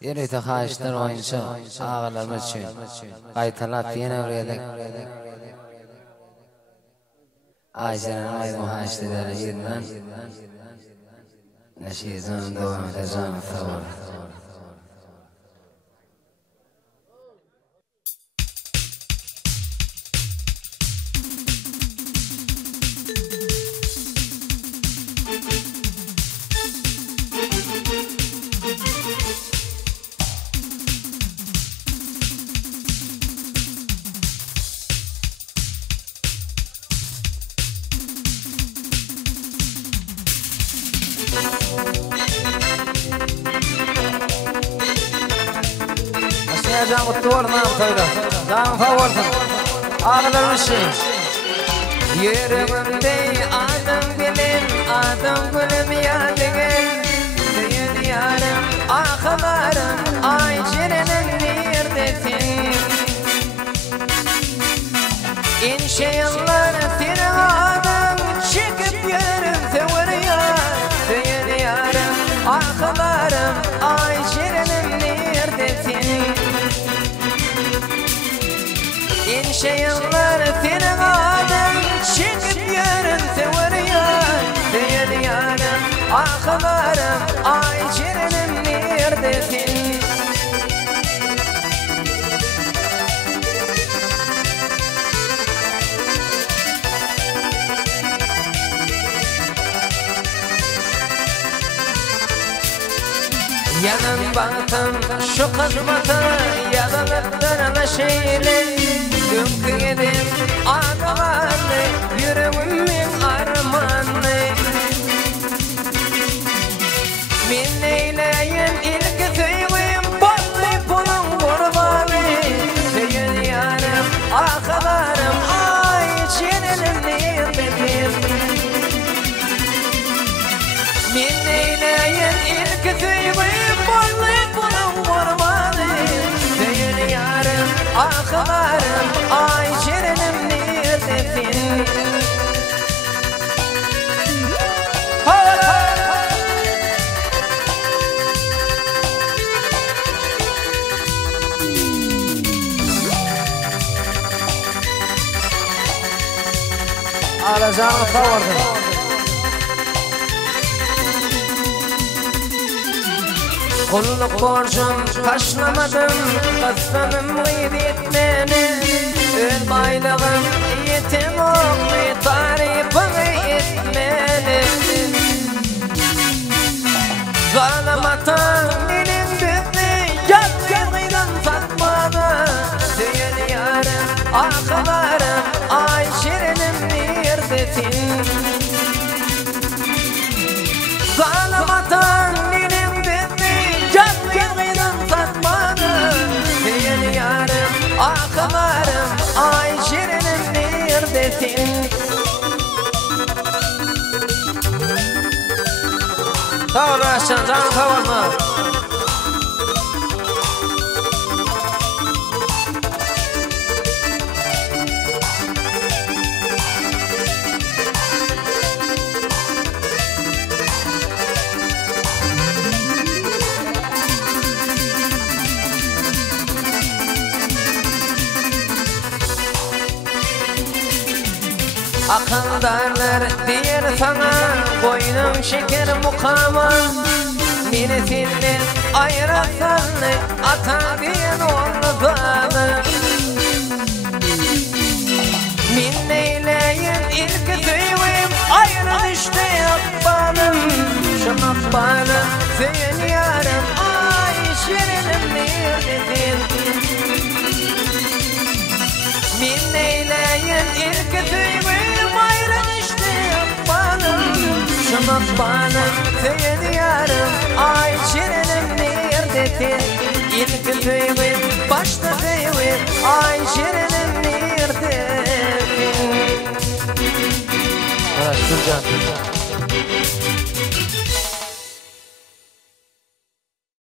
Yeri tahaşlar oyuncu ağalarımız için kaytalat yine öğredik. Ayşe'nin ay muhaştileri yerinden neşizan devam edeceğim favor. Can kutuvar nam koydu. Can favorsun. Ağlarmış şey. Yüreğimde adım bilir, adım gülüm yadıgın. Düğün yarım, aklarım, ay cirenin nirdetin. İnşallah senin adım çıkıp yürüm severiyor. Düğün yarım, aklarım, ay cirenin nirdetin. İnşallah senin adın çıkıp yarın severiyor. Değil yarım, aklarım, ay cirenim neredesin? Yanın batım, şu kızmatı, yanılıptırla şeyle. Dünkü yedim ağalarını, yüreğimin armanı. Min neyleyin ilk tüyüm, ballı pulun kurbanı. Düğün yarım, ağalarım, ay çirenim nerededir? Min neyleyin ilk tüyüm, ballı pulun kurbanı. Düğün yarım, ağalarım, ay cirenim neredesin? Alacağım favordu. Kulluk borcum taşlamadım, kastanım gıybetmeni. Ön baylığım yetim oğlu, tarifini etmeli. Zalimatan dilim bitti, yat yerden satmadı. Düğün yarım, aklarım, ay şirinim neredesin? Zalimatan dilim bitti, yat yerden satmadı. Düğün yarım, aklarım, ay şirinim neredesin? Sağ ol Raşcan, canım favorma. Akıldarlar diyer sana, boynum şeker mukama. Beni senden ayırırsan, ata diyen olmadı. Min neyleyin ilk tüyüm, ayrı düştü yapmanım. Şu makbalım, düğün yarım, ay şirinim neredesin? Min neyleyin ilk tüyüm, ayrı düştü yapmanım. Şu makbalım, düğün yarım, ay şirinim neredesin? İlk tüyüm, başta tüyüm, ay şirinim neredesin? Evet, Gürcan.